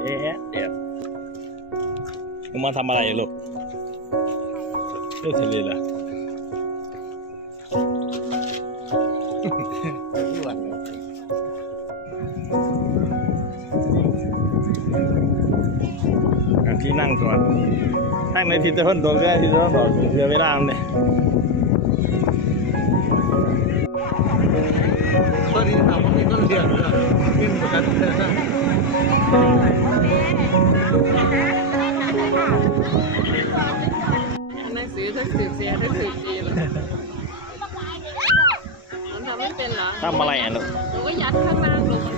เดี๋ยวมึงมาทำอะไรลูกเที่ยวทะเลเหรอที่นั่งก่อนนั่งในที่ตะวันตกได้ที่ตะวันตกเรือไม่ร่างเลยก็ดีนะผมมีต้นเรียนเลยยิ่งกว่ากันเลยนะหนังสือถ้าสืบเสียถ้าสืบดีเลยมันทำไม่เป็นเหรอ ทำอะไรอ่ะลูก หนูก็ยัดข้างล่างลง